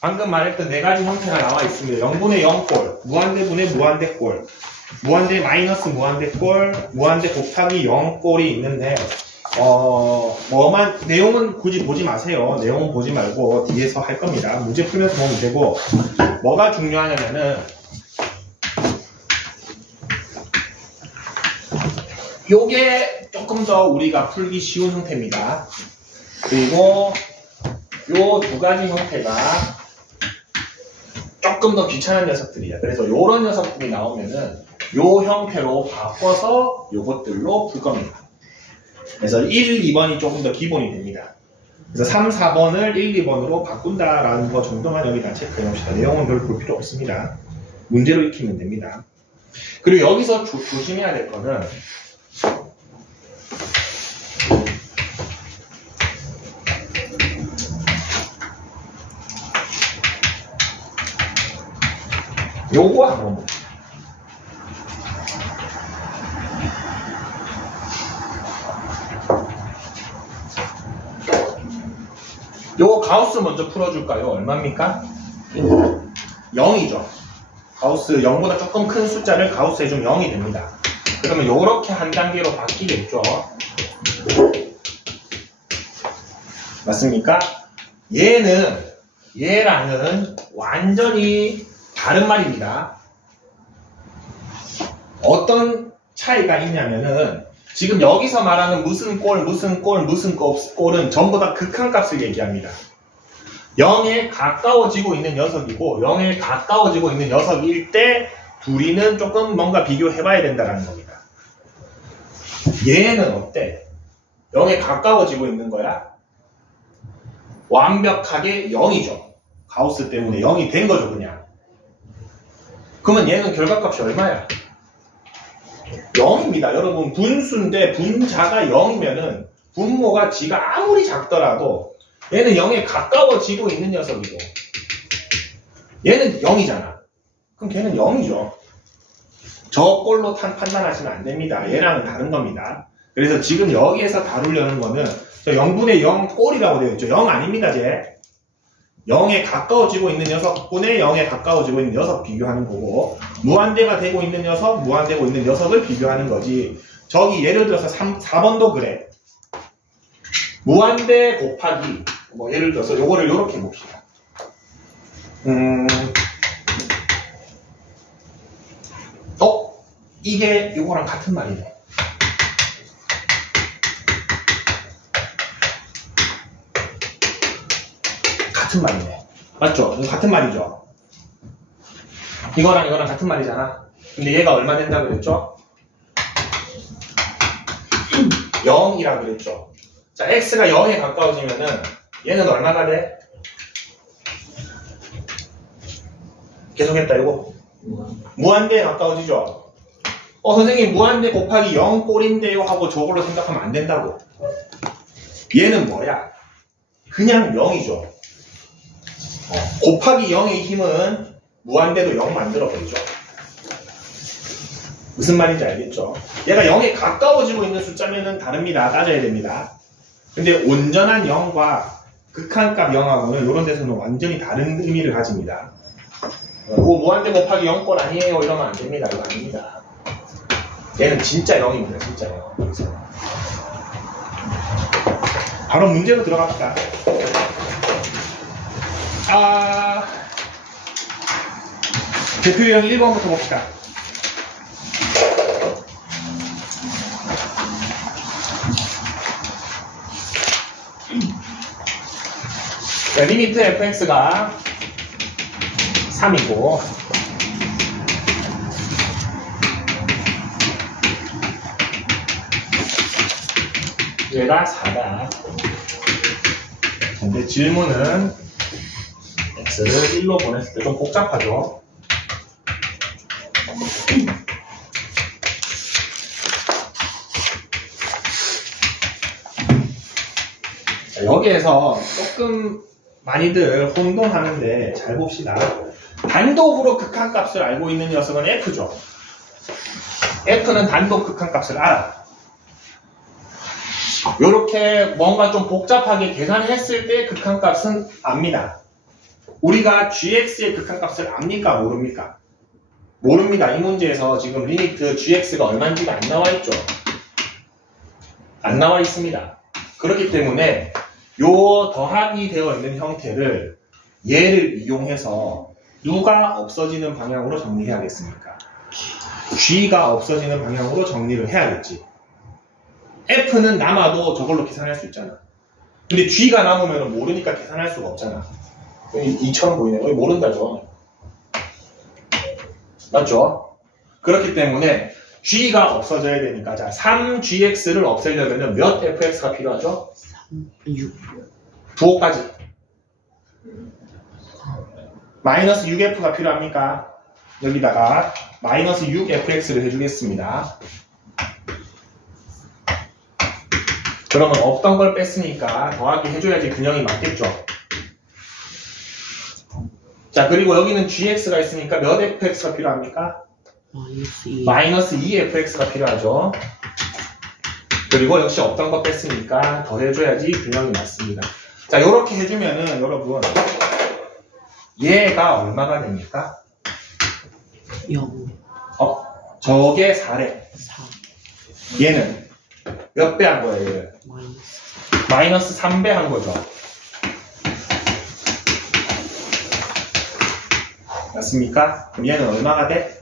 방금 말했던 네 가지 형태가 나와 있습니다. 0분의 0꼴, 무한대분의 무한대꼴, 무한대 마이너스 무한대꼴, 무한대 곱하기 0꼴이 있는데 내용은 굳이 보지 마세요. 내용은 보지 말고 뒤에서 할 겁니다. 문제 풀면서 보면 되고, 뭐가 중요하냐면은 요게 조금 더 우리가 풀기 쉬운 형태입니다. 그리고 요 두 가지 형태가 조금 더 귀찮은 녀석들이야. 그래서 요런 녀석들이 나오면은 요 형태로 바꿔서 요것들로 풀 겁니다. 그래서 1, 2번이 조금 더 기본이 됩니다. 그래서 3, 4번을 1, 2번으로 바꾼다라는 거 정도만 여기다 체크해 봅시다. 내용은 별로 볼 필요 없습니다. 문제로 익히면 됩니다. 그리고 여기서 조심해야 될 거는 요거 한번 봅시다. 요거 가우스 먼저 풀어줄까요? 얼마입니까? 0이죠. 가우스 0보다 조금 큰 숫자를 가우스 해주면 0이 됩니다. 그러면 요렇게 한 단계로 바뀌겠죠. 맞습니까? 얘랑은 완전히 다른 말입니다. 어떤 차이가 있냐면은 지금 여기서 말하는 무슨 꼴, 무슨 꼴, 무슨 꼴은 전부 다 극한값을 얘기합니다. 0에 가까워지고 있는 녀석이고 0에 가까워지고 있는 녀석일 때 둘이는 조금 뭔가 비교해봐야 된다는 겁니다. 얘는 어때? 0에 가까워지고 있는 거야? 완벽하게 0이죠. 가우스 때문에 0이 된 거죠, 그냥. 그러면 얘는 결과값이 얼마야? 0입니다. 여러분, 분수인데 분자가 0이면은 분모가 지가 아무리 작더라도 얘는 0에 가까워지고 있는 녀석이고 얘는 0이잖아. 그럼 걔는 0이죠. 저 꼴로 판단하시면 안 됩니다. 얘랑은 다른 겁니다. 그래서 지금 여기에서 다루려는 거는 저 0분의 0 꼴이라고 되어 있죠. 0 아닙니다, 쟤. 0에 가까워지고 있는 녀석분의 0에 가까워지고 있는 녀석 비교하는 거고, 무한대가 되고 있는 녀석, 무한되고 있는 녀석을 비교하는 거지. 저기 예를 들어서 4번도 그래. 무한대 곱하기, 뭐 예를 들어서 요거를 요렇게 봅시다. 이게 요거랑 같은 말이네. 같은 말이네. 맞죠? 같은 말이죠? 이거랑 같은 말이잖아. 근데 얘가 얼마 된다 그랬죠? 0이라 그랬죠? 자, x가 0에 가까워지면은 얘는 얼마가 돼? 계속했다, 이거. 무한대에 가까워지죠? 선생님, 무한대 곱하기 0 꼴인데요 하고 저걸로 생각하면 안 된다고. 얘는 뭐야? 그냥 0이죠. 곱하기 0의 힘은 무한대도 0 만들어버리죠. 무슨 말인지 알겠죠? 얘가 0에 가까워지고 있는 숫자면은 다릅니다. 따져야 됩니다. 근데 온전한 0과 극한값 0하고는 이런 데서는 완전히 다른 의미를 가집니다. 무한대 곱하기 0꼴 아니에요 이러면 안 됩니다. 이거 아닙니다. 얘는 진짜 0입니다. 진짜 0. 그래서 바로 문제로 들어갑시다. 대표 유형 1번부터 봅시다. 자, 리미트 fx가 3이고 얘가 4다. 근데 질문은 x를 1로 보냈을 때 좀 복잡하죠. 자, 여기에서 조금 많이들 혼동하는데 잘 봅시다. 단독으로 극한값을 알고 있는 녀석은 f죠. f는 단독 극한값을 알아. 요렇게 뭔가 좀 복잡하게 계산했을 때 극한값은 압니다. 우리가 gx의 극한값을 압니까? 모릅니까? 모릅니다. 이 문제에서 지금 리미트 gx가 얼마인지가 안 나와 있죠? 안 나와 있습니다. 그렇기 때문에 요 더하기 되어 있는 형태를 얘를 이용해서 누가 없어지는 방향으로 정리해야겠습니까? g가 없어지는 방향으로 정리를 해야겠지. f는 남아도 저걸로 계산할 수 있잖아. 근데 g가 남으면 모르니까 계산할 수가 없잖아. 이처럼 보이네. 모른다죠. 맞죠? 그렇기 때문에 g가 없어져야 되니까 자 3gx를 없애려면 몇 fx가 필요하죠? 6. 부호까지 마이너스 6f가 필요합니까? 여기다가 마이너스 6fx를 해주겠습니다. 그러면 없던 걸 뺐으니까 더하기 해줘야지 균형이 맞겠죠. 자 그리고 여기는 gx가 있으니까 몇 fx가 필요합니까? 마이너스 2fx가 필요하죠. 그리고 역시 없던 거 뺐으니까 더해줘야지 균형이 맞습니다. 자 이렇게 해주면은 여러분 얘가 얼마가 됩니까? 0. 저게 4래. 4. 얘는 몇 배 한 거예요? 얘를? 마이너스 3배 한 거죠. 맞습니까? 그럼 얘는 얼마가 돼?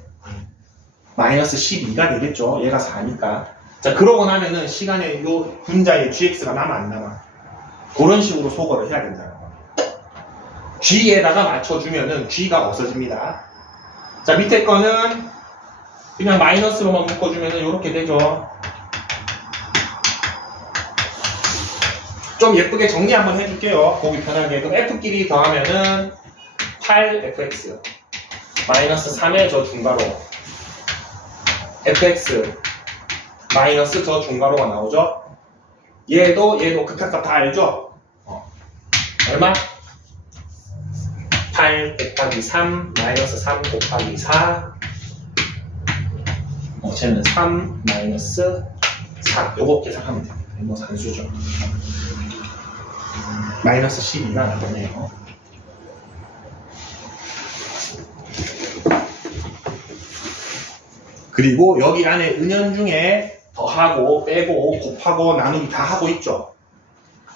마이너스 12가 되겠죠. 얘가 4니까. 자, 그러고 나면은 시간에 요 분자의 gx가 남아 안 남아? 그런 식으로 소거를 해야 된다는 겁니다. g에다가 맞춰주면은 g가 없어집니다. 자, 밑에 거는 그냥 마이너스로만 묶어주면은 이렇게 되죠. 좀 예쁘게 정리 한번 해줄게요. 보기 편하게. 그럼 f끼리 더하면은 8fx 마이너스 3의 저 중괄호 fx 마이너스 저 중괄호가 나오죠. 얘도 극한값 다 알죠? 얼마? 8 곱하기 3 마이너스 3 곱하기 4 쟤는 3 마이너스 4 요거 계산하면 됩니다. 이거 산수죠. 마이너스 12가 나오네요. 그리고 여기 안에 은연중에 더하고 빼고 곱하고 나누기 다 하고 있죠.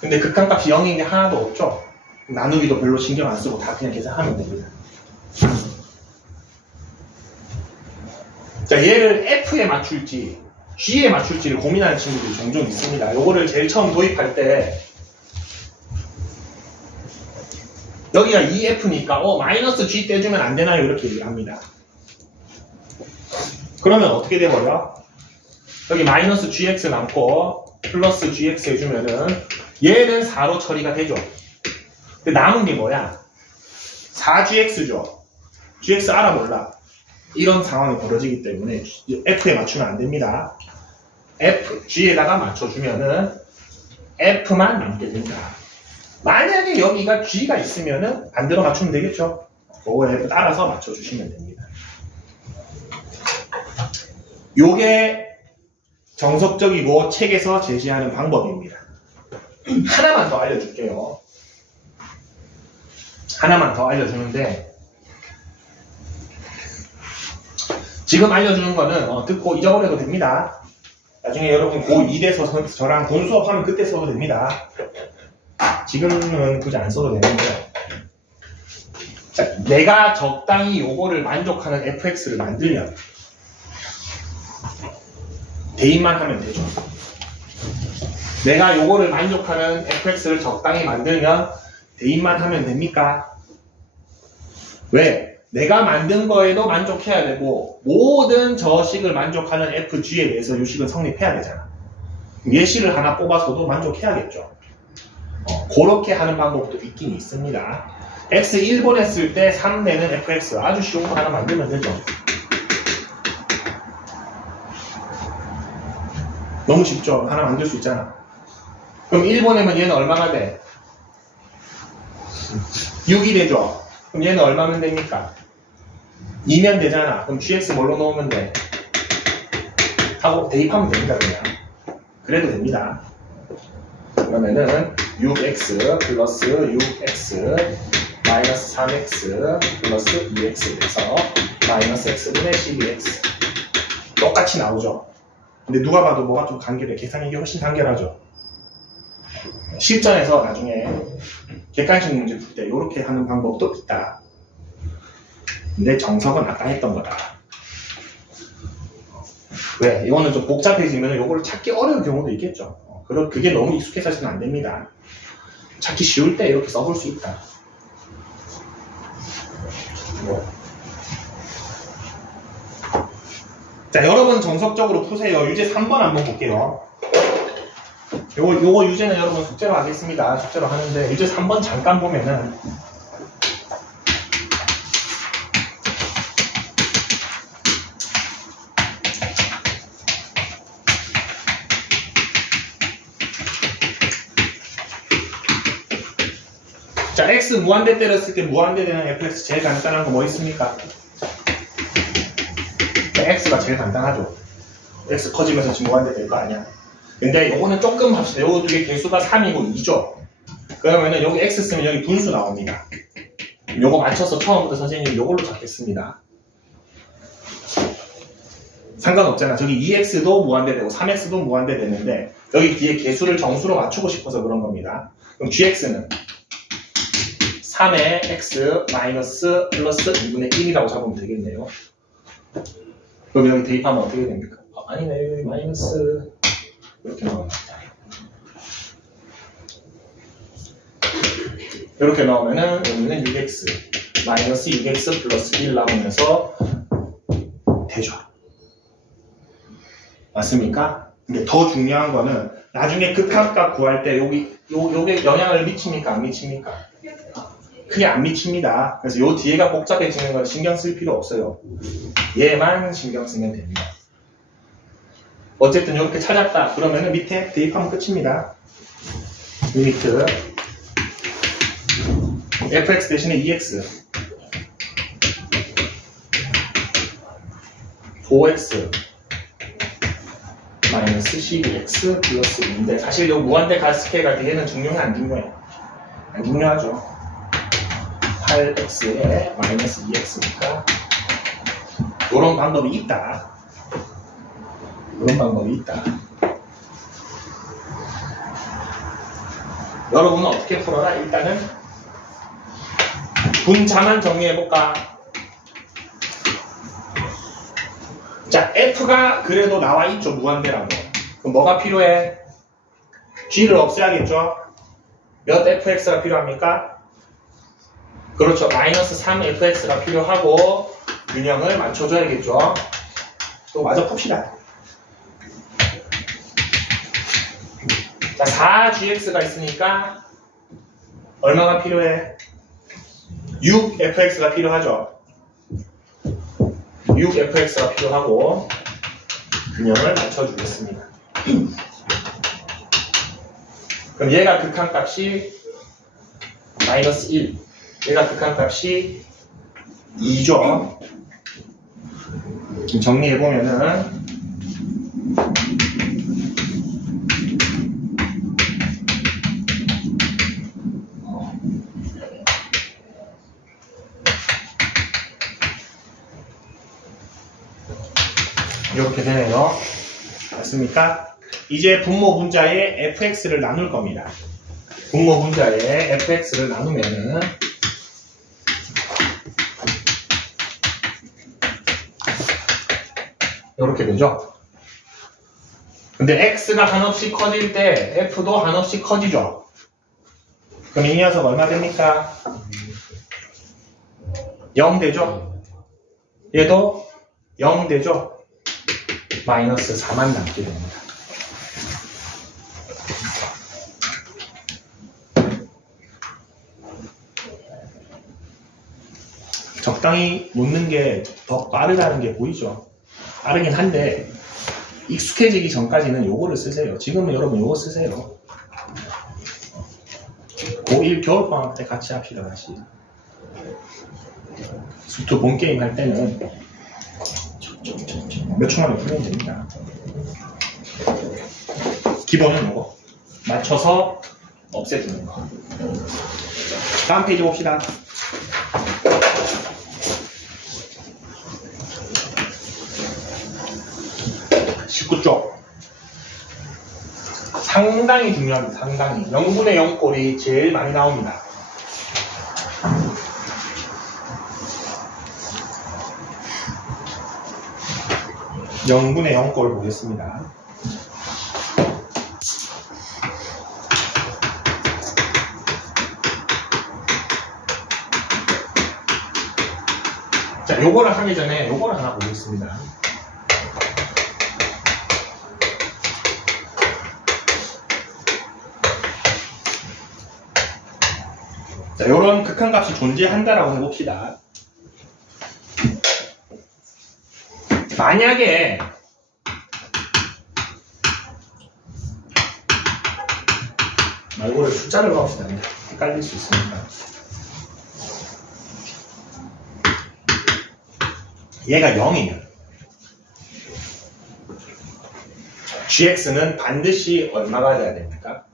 근데 극한값이 0인 게 하나도 없죠. 나누기도 별로 신경 안 쓰고 다 그냥 계산하면 됩니다. 자, 얘를 F에 맞출지 G에 맞출지를 고민하는 친구들이 종종 있습니다. 요거를 제일 처음 도입할 때 여기가 2F니까 마이너스 G 떼주면 안 되나요? 이렇게 얘기합니다. 그러면 어떻게 돼버려? 여기 마이너스 GX 남고 플러스 GX 해주면은 얘는 4로 처리가 되죠. 근데 남은 게 뭐야? 4GX죠. GX 알아 몰라. 이런 상황이 벌어지기 때문에 F에 맞추면 안 됩니다. F, G에다가 맞춰주면은 F만 남게 된다. 만약에 여기가 G가 있으면은 반대로 맞추면 되겠죠. 그거에 따라서 맞춰주시면 됩니다. 요게 정석적이고 책에서 제시하는 방법입니다. 하나만 더 알려줄게요. 하나만 더 알려주는데 지금 알려주는 거는 듣고 잊어버려도 됩니다. 나중에 여러분 고2 돼서 저랑 본 수업하면 그때 써도 됩니다. 지금은 굳이 안 써도 되는데 자, 내가 적당히 요거를 만족하는 fx를 만들면 대입만 하면 되죠. 내가 요거를 만족하는 fx를 적당히 만들면 대입만 하면 됩니까? 왜? 내가 만든 거에도 만족해야 되고 모든 저 식을 만족하는 fg에 대해서 이 식은 성립해야 되잖아. 예식을 하나 뽑아서도 만족해야겠죠. 그렇게 하는 방법도 있긴 있습니다. x 1번 했을 때 3 내는 fx 아주 쉬운 거 하나 만들면 되죠. 너무 쉽죠? 하나 만들 수 있잖아. 그럼 1번에면 얘는 얼마가 돼? 6이 되죠? 그럼 얘는 얼마면 됩니까? 2면 되잖아. 그럼 gx 뭘로 넣으면 돼? 하고 대입하면 됩니다, 그냥. 그래도 됩니다. 그러면은 6x 플러스 6x 마이너스 3x 플러스 2x 돼서 마이너스 x분의 12x. 똑같이 나오죠. 근데 누가 봐도 뭐가 좀 간결해. 계산이 이게 훨씬 간결하죠. 실전에서 나중에 객관식 문제 풀 때 이렇게 하는 방법도 있다. 근데 정석은 아까 했던 거다. 왜? 이거는 좀 복잡해지면 이걸 찾기 어려운 경우도 있겠죠. 그게 너무 익숙해서 해서는 안 됩니다. 찾기 쉬울 때 이렇게 써볼 수 있다. 자, 여러분 정석적으로 푸세요. 유제 3번 한번 볼게요. 요거 유제는 여러분 숙제로 하겠습니다. 숙제로 하는데 유제 3번 잠깐 보면은 자, x 무한대 때렸을 때 무한대 되는 fx 제일 간단한 거 뭐 있습니까? x가 제일 간단하죠. x 커지면서 지금 무한대 될 거 아니야. 근데 요거는 조금 합시다. 요거 두 개 개수가 3이고 2죠. 그러면은 여기 x 쓰면 여기 분수 나옵니다. 요거 맞춰서 처음부터 선생님이 요걸로 잡겠습니다. 상관없잖아. 저기 2x도 무한대 되고 3x도 무한대 되는데 여기 뒤에 개수를 정수로 맞추고 싶어서 그런 겁니다. 그럼 gx는 3의 x 마이너스 플러스 2분의 1이라고 잡으면 되겠네요. 그럼 여기 대입하면 어떻게 됩니까? 아니네. 여기 마이너스 이렇게 나옵니다. 이렇게 나오면은 여기는 6x 마이너스 6x 플러스 1 나오면서 되죠. 맞습니까? 근데 더 중요한 거는 나중에 극한값 구할 때 요게 영향을 미칩니까? 안 미칩니까? 크게 안 미칩니다. 그래서 요 뒤에가 복잡해지는 건 신경 쓸 필요 없어요. 얘만 신경 쓰면 됩니다. 어쨌든 이렇게 찾았다. 그러면은 밑에 대입하면 끝입니다. 리미트 fx 대신에 2x 5x 마이너스 12x 플러스 2인데 사실 요 무한대 가스케가 뒤에는 중요해 안 중요해? 안 중요하죠. 8x에 마이너스 2x니까 이런 방법이 있다. 이런 방법이 있다. 여러분은 어떻게 풀어라? 일단은 분자만 정리해볼까? 자, f가 그래도 나와 있죠. 무한대라고. 그럼 뭐가 필요해? g를 없애야겠죠? 몇 fx가 필요합니까? 그렇죠. 마이너스 3fx가 필요하고 균형을 맞춰줘야겠죠. 또 마저 풉시다. 자, 4gx가 있으니까 얼마가 필요해? 6fx가 필요하죠. 6fx가 필요하고 균형을 맞춰주겠습니다. 그럼 얘가 극한값이 마이너스 1, 얘가 극한값이 2죠. 정리해보면은 이렇게 되네요. 맞습니까? 이제 분모 분자에 fx를 나눌 겁니다. 분모 분자에 fx를 나누면은 이렇게 되죠. 근데 x가 한없이 커질 때 f도 한없이 커지죠. 그럼 이 녀석 얼마 됩니까? 0 되죠. 얘도 0 되죠. 마이너스 4만 남게 됩니다. 적당히 묻는 게 더 빠르다는 게 보이죠. 빠르긴 한데 익숙해지기 전까지는 요거를 쓰세요. 지금은 여러분 요거 쓰세요. 고1 겨울방학 때 같이 합시다. 다시 수투 본게임 할 때는 몇 초 만에 풀면 됩니다. 기본은 요거 맞춰서 없애주는 거. 다음 페이지 봅시다. (19쪽) 상당히 중요합니다. 상당히 0분의 0꼴이 제일 많이 나옵니다. (0분의 0꼴) 보겠습니다. 자, 요거를 하기 전에 요거를 하나 보겠습니다. 자, 요런 극한값이 존재한다라고 해봅시다. 만약에 이거를 숫자를 넣읍시다. 헷갈릴 수 있으니까. 얘가 0이면 gx는 반드시 얼마가 돼야 됩니까?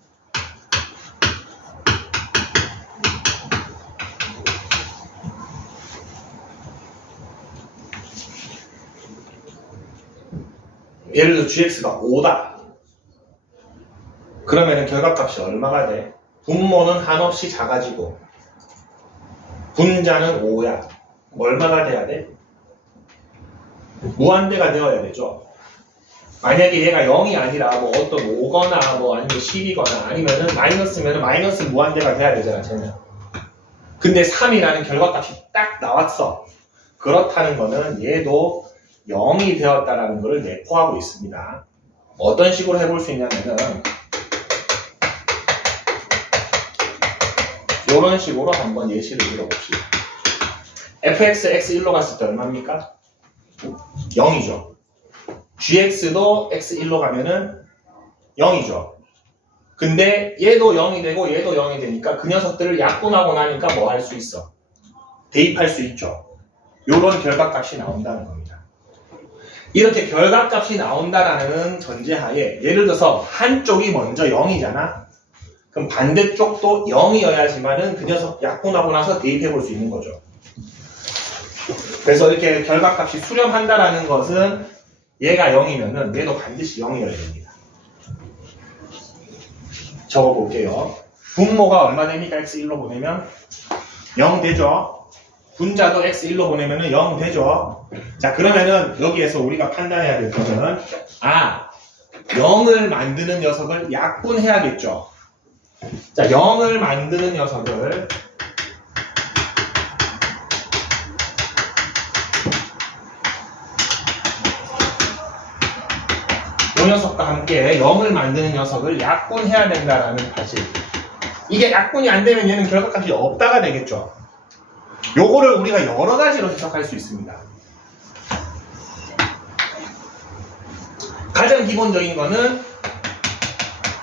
예를 들어 gx가 5다. 그러면 결과값이 얼마가 돼? 분모는 한없이 작아지고 분자는 5야. 얼마가 돼야 돼? 무한대가 되어야 되죠. 만약에 얘가 0이 아니라 뭐 어떤 5거나 뭐 아니면 10이거나 아니면은 마이너스면은 마이너스 무한대가 돼야 되잖아, 쟤는. 근데 3이라는 결과값이 딱 나왔어. 그렇다는 거는 얘도 0이 되었다라는 것을 내포하고 있습니다. 어떤 식으로 해볼 수 있냐면은 이런 식으로 한번 예시를 들어봅시다. fx, x1로 갔을 때 얼마입니까? 0이죠. gx도 x1로 가면은 0이죠. 근데 얘도 0이 되고 얘도 0이 되니까 그 녀석들을 약분하고 나니까 뭐 할 수 있어? 대입할 수 있죠. 요런 결과값이 나온다는 겁니다. 이렇게 결과값이 나온다라는 전제하에 예를 들어서 한쪽이 먼저 0이잖아. 그럼 반대쪽도 0이어야지만은 그 녀석 약분하고 나서 대입해 볼 수 있는 거죠. 그래서 이렇게 결과값이 수렴한다라는 것은 얘가 0이면은 얘도 반드시 0이어야 됩니다. 적어볼게요. 분모가 얼마 됩니까? x1로 보내면 0 되죠. 분자도 x1로 보내면은 0 되죠. 자, 그러면은 여기에서 우리가 판단해야 될 것은 0을 만드는 녀석을 약분해야겠죠. 자, 0을 만드는 녀석을 이 녀석과 함께 0을 만드는 녀석을 약분해야 된다라는 사실. 이게 약분이 안 되면 얘는 결과값이 없다가 되겠죠. 요거를 우리가 여러 가지로 해석할 수 있습니다. 가장 기본적인 거는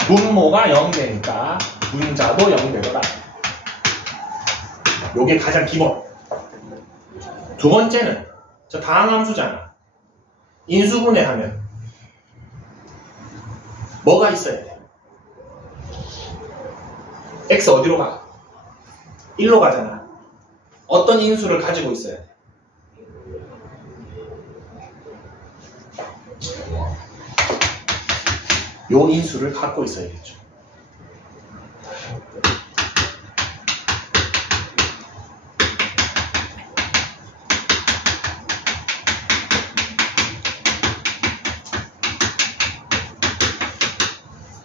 분모가 0 되니까 분자도 0 되더라. 요게 가장 기본. 두 번째는 저 다항함수잖아. 인수분해하면 뭐가 있어야 돼? x 어디로 가? 1로 가잖아. 어떤 인수를 가지고 있어야 돼? 요 인수를 갖고 있어야겠죠.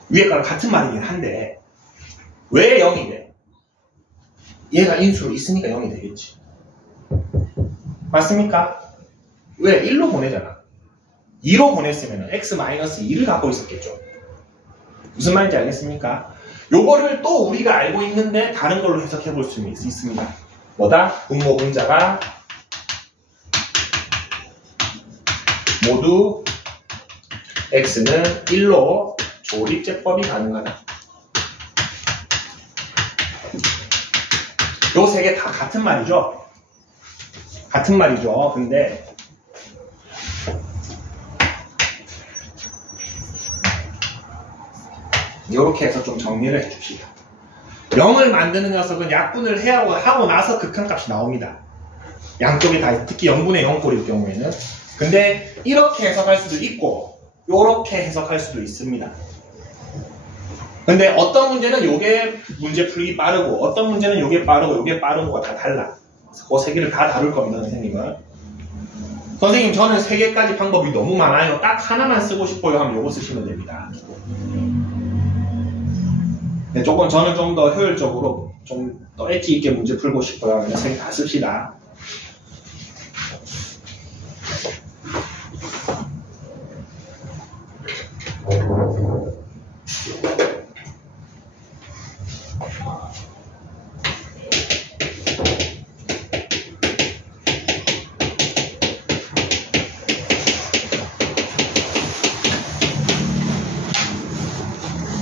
위에가 같은 말이긴 한데 왜 0이 돼? 얘가 인수로 있으니까 0이 되겠지. 맞습니까? 왜? 1로 보내잖아. 2로 보냈으면 x-2를 갖고 있었겠죠. 무슨 말인지 알겠습니까? 요거를 또 우리가 알고 있는데 다른 걸로 해석해 볼 수 있습니다. 뭐다? 분모 분자가 모두 x는 1로 조립제법이 가능하다. 요 세 개 다 같은 말이죠? 같은 말이죠. 근데 이렇게 해서 좀 정리를 해줍시다. 0을 만드는 녀석은 약분을 하고 나서 극한값이 나옵니다. 양쪽에 다, 특히 0분의 0꼴일 경우에는. 근데 이렇게 해석할 수도 있고 요렇게 해석할 수도 있습니다. 근데 어떤 문제는 요게 문제 풀기 빠르고 어떤 문제는 요게 빠르고 요게 빠른 거가 다 달라. 그 세 개를 다 다룰 겁니다, 선생님은. 선생님, 저는 세 개까지 방법이 너무 많아요. 딱 하나만 쓰고 싶어요 하면 요거 쓰시면 됩니다. 네, 저는 좀 더 효율적으로 좀 더 엣지 있게 문제 풀고 싶어요. 그냥 세 개 다 씁시다.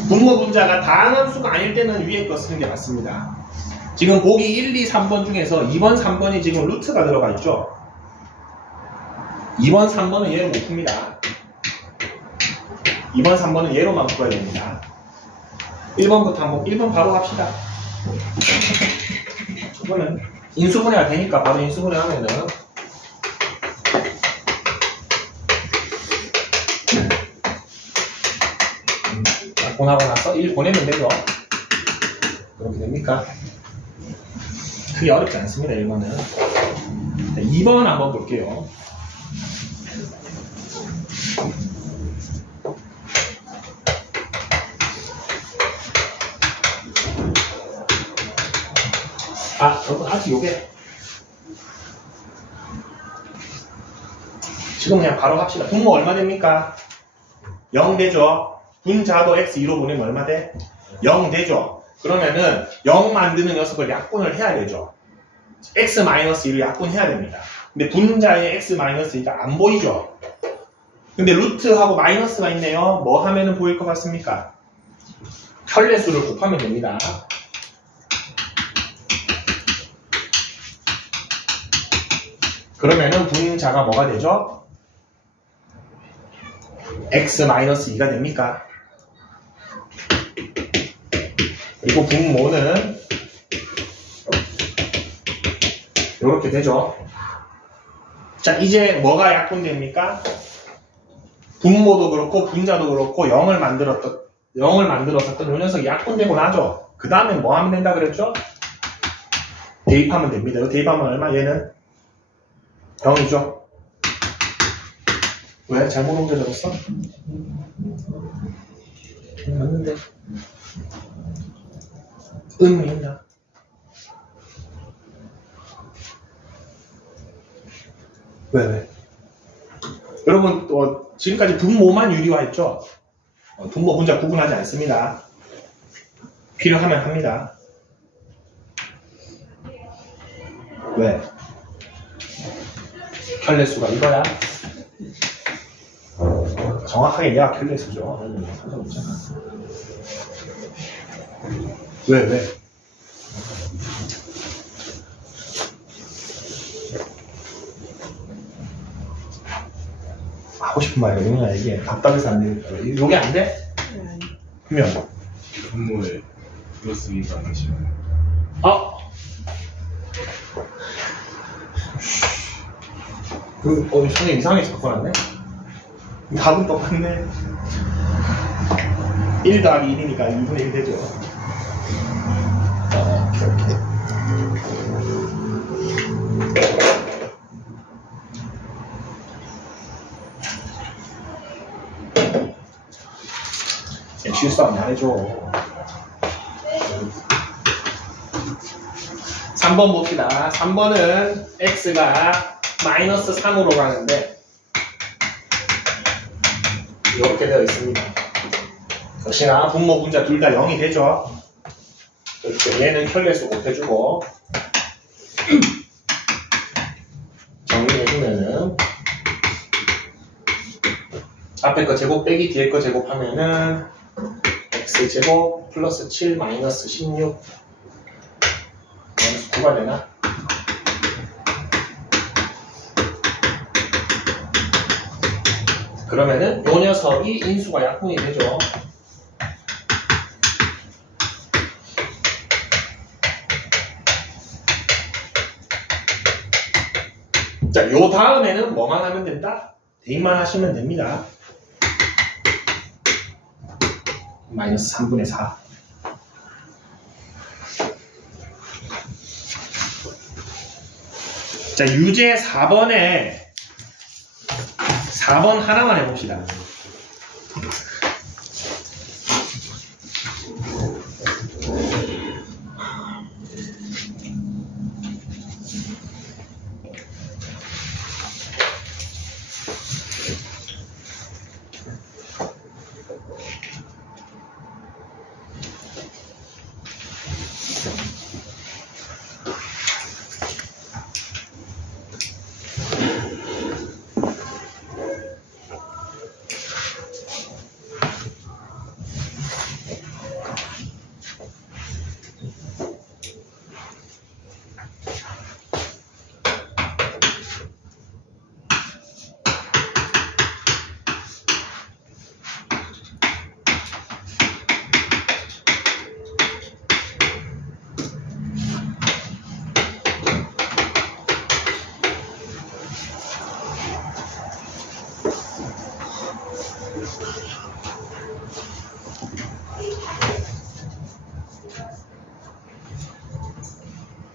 분모 분자가 다항함수가 아닐 때는 위에 거 쓰는 게 맞습니다. 지금 보기 1, 2, 3번 중에서 2번, 3번이 지금 루트가 들어가 있죠. 2번, 3번은 얘로 못 풉니다. 2번, 3번은 얘로만 풀어야 됩니다. 1번부터 한번 1번 바로 갑시다. 이거는 인수분해가 되니까 바로 인수분해 하면은 보나고 나서 1 보내면 되죠. 그렇게 됩니까? 크게 어렵지 않습니다. 1번은. 2번 한번 볼게요. 여러분 아직 요게 지금 그냥 바로 합시다. 분모 얼마 됩니까? 0 되죠. 분자도 x2로 보내면 얼마 돼? 0 되죠. 그러면은 0 만드는 녀석을 약분을 해야 되죠. x-1을 약분해야 됩니다. 근데 분자에 x-2가 안 보이죠. 근데 루트하고 마이너스가 있네요. 뭐 하면은 보일 것 같습니까? 켤레수를 곱하면 됩니다. 그러면은 분자가 뭐가 되죠? x-2가 됩니까? 그리고 분모는 이렇게 되죠. 자, 이제 뭐가 약분됩니까? 분모도 그렇고 분자도 그렇고 0을 만들었던 이 녀석이 약분되고 나죠. 그 다음에 뭐 하면 된다 그랬죠? 대입하면 됩니다. 이 대입하면 얼마? 얘는 0이죠. 왜? 잘못 옮겨졌어? 맞는데 의미 있나? 왜? 여러분 지금까지 분모만 유리화했죠? 분모 분자 구분하지 않습니다. 필요하면 합니다. 왜? 켤레수가 이거야? 정확하게 얘가 켤레수죠. 왜? 하고 싶은 말이거든요. 이게 답답해서 안 되니까. 이게 안 돼? 그러면 분모에 플러스 2가 아니시면 선생님 이상하게 바꿔놨네? 답은 똑같네. 1 더하기 1이니까 2분의 1 되죠. 오케이. 실수 안 해줘. 3번 봅시다. 3번은 x가 마이너스 3으로 가는데 이렇게 되어 있습니다. 역시나 분모 분자 둘 다 0이 되죠. 이렇게 얘는 켤레수 곱해주고 정리해주면은 앞에 거 제곱 빼기 뒤에 거 제곱하면은 x제곱 플러스 7 마이너스 16 마이너스 9가 되나? 그러면은 요 녀석이 인수가 약분이 되죠. 자, 요 다음에는 뭐만 하면 된다? 대입만 하시면 됩니다. 마이너스 3분의 4. 자, 유제 4번에 4번 하나만 해봅시다.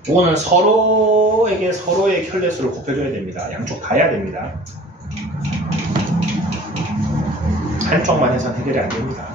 이거는 서로에게 서로의 켤레수를 곱해줘야 됩니다. 양쪽 다 해야 됩니다. 한쪽만 해서는 해결이 안 됩니다.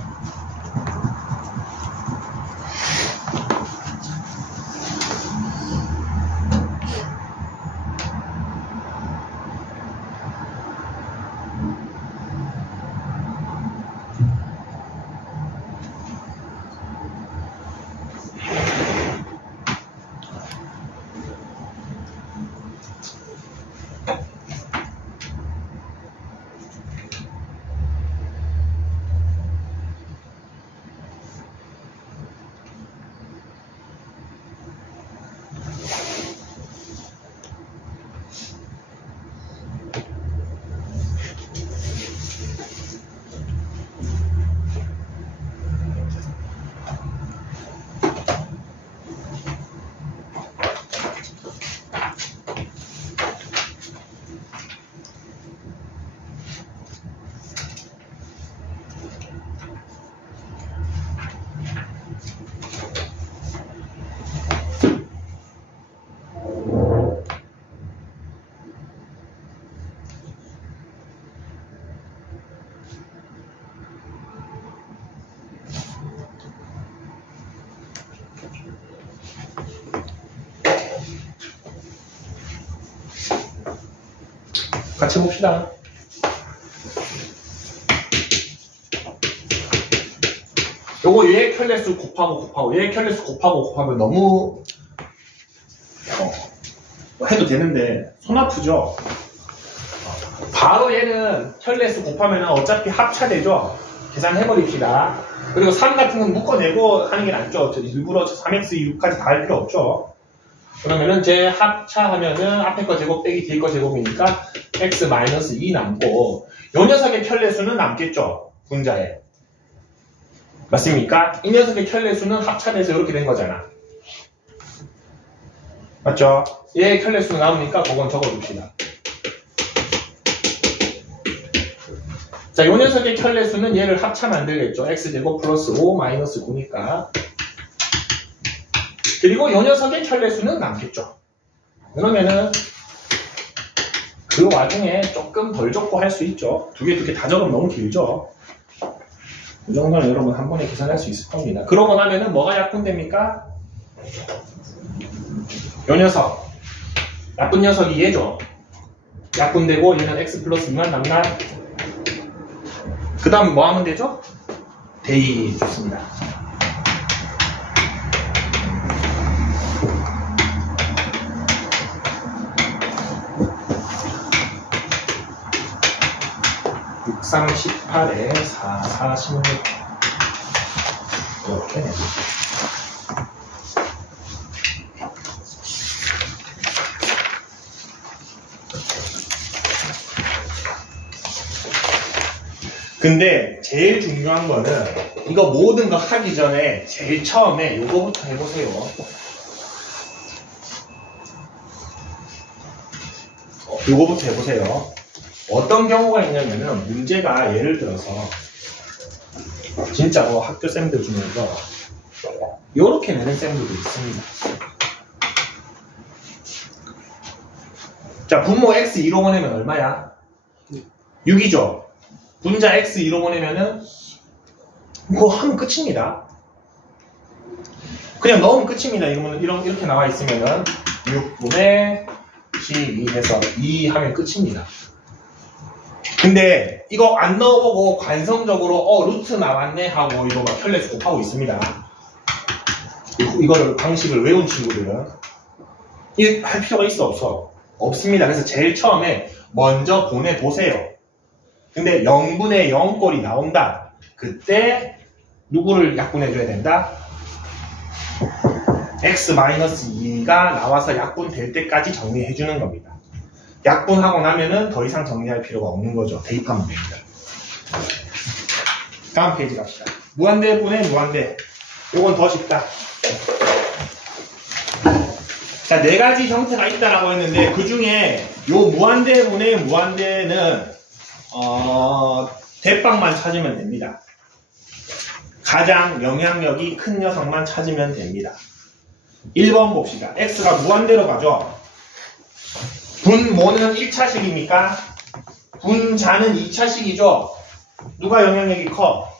같이 봅시다. 요거 얘 켤레수 곱하고 얘 켤레수 곱하면 너무 해도 되는데 손 아프죠? 바로 얘는 켤레수 곱하면 어차피 합차되죠? 계산해버립시다. 그리고 3 같은 건 묶어내고 하는 게 낫죠? 일부러 3x 6까지 다 할 필요 없죠? 그러면은 제 합차하면은 앞에 거 제곱 빼기 뒤에 거 제곱이니까 x-2 남고 요 녀석의 켤레수는 남겠죠? 분자에. 맞습니까? 이 녀석의 켤레수는 합차돼서 이렇게 된 거잖아. 맞죠? 얘의 켤레수가 나오니까 그건 적어줍시다. 자, 요 녀석의 켤레수는 얘를 합차 만들겠죠? x제곱 플러스 5 마이너스 9니까. 그리고 요 녀석의 켤레수는 남겠죠. 그러면은 그 와중에 조금 덜 적고 할 수 있죠. 두 개 다 적으면 너무 길죠. 이 정도는 여러분 한 번에 계산할 수 있을 겁니다. 그러고 나면은 뭐가 약분됩니까? 요 녀석. 나쁜 녀석이 얘죠. 약분되고 얘는 x 플러스 2만 남나? 그 다음 뭐 하면 되죠? 대입. 좋습니다. (6, 18에 4, 46) 이렇게 근데 제일 중요한 거는 이거 모든 거 하기 전에 제일 처음에 요거부터 해보세요. 요거부터 해보세요. 어떤 경우가 있냐면은 문제가 예를 들어서 진짜로 학교 쌤들 중에서 요렇게 내는 쌤들도 있습니다. 자, 분모 x 2로 보내면 얼마야? 6이죠. 분자 x 2로 보내면은 이거 하면 끝입니다. 그냥 넣으면 끝입니다. 이러면 이렇게 나와 있으면은 6분의 12 해서 2 하면 끝입니다. 근데 이거 안 넣어보고 관성적으로 루트 나왔네 하고 이거 막 혈레 곱하고 있습니다. 이거를 방식을 외운 친구들은 이거 할 필요가 있어 없어? 없습니다. 그래서 제일 처음에 먼저 보내보세요. 근데 0분의 0꼴이 나온다. 그때 누구를 약분해줘야 된다? x-2가 나와서 약분될 때까지 정리해주는 겁니다. 약분하고 나면은 더 이상 정리할 필요가 없는 거죠. 대입하면 됩니다. 다음 페이지 갑시다. 무한대분의 무한대. 요건 더 쉽다. 자, 네 가지 형태가 있다라고 했는데 그 중에 요 무한대분의 무한대는 대빵만 찾으면 됩니다. 가장 영향력이 큰 녀석만 찾으면 됩니다. 1번 봅시다. x가 무한대로 가죠. 분모는 1차식입니까? 분자는 2차식이죠. 누가 영향력이 커?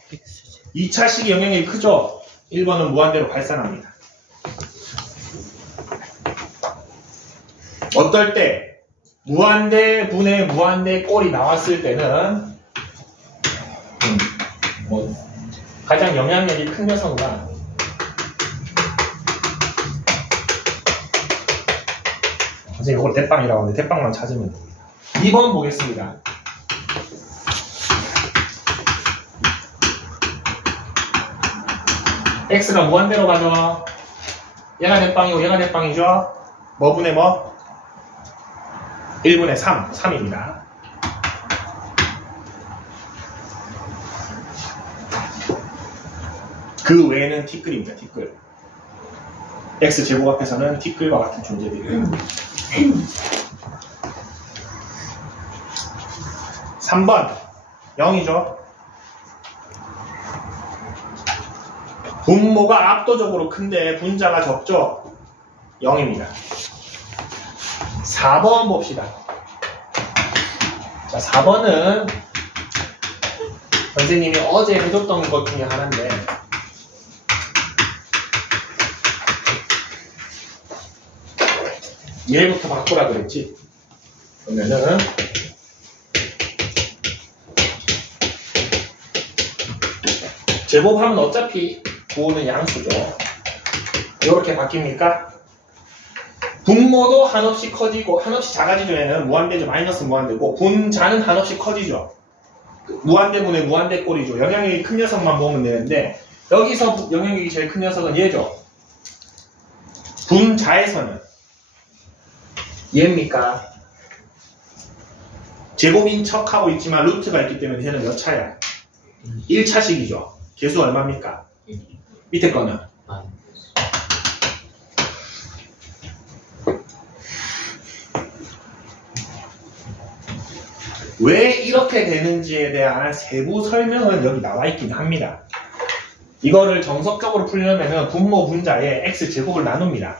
2차식이 영향력이 크죠. 1번은 무한대로 발산합니다. 어떨 때 무한대 분의 무한대 꼴이 나왔을 때는 가장 영향력이 큰 녀석과 선생님 이걸 대빵이라고 하는데 대빵만 찾으면 됩니다. 2번 보겠습니다. x가 무한대로 가죠. 얘가 대빵이고 얘가 대빵이죠. 뭐 분의 뭐? 1분의 3, 3입니다. 그 외에는 티끌입니다. 티끌. x제곱 앞에서는 티끌과 같은 존재들이에요. 3번 0이죠. 분모가 압도적으로 큰데 분자가 적죠. 0입니다. 4번 봅시다. 자, 4번은 선생님이 어제 해줬던 것 중에 하나인데 얘부터 바꾸라 그랬지. 그러면은 제곱하면 어차피 구호는 양수죠. 이렇게 바뀝니까? 분모도 한없이 커지고 한없이 작아지죠. 얘는 무한대죠. 마이너스 무한대고 분자는 한없이 커지죠. 무한대분의 무한대 꼴이죠. 영향력이 큰 녀석만 모으면 되는데 여기서 영향력이 제일 큰 녀석은 얘죠. 분자에서는 얘입니까? 제곱인 척하고 있지만 루트가 있기 때문에 얘는 몇 차야? 1차식이죠. 개수 얼마입니까? 밑에 거는? 왜 이렇게 되는지에 대한 세부 설명은 여기 나와 있긴 합니다. 이거를 정석적으로 풀려면 분모 분자에 x제곱을 나눕니다.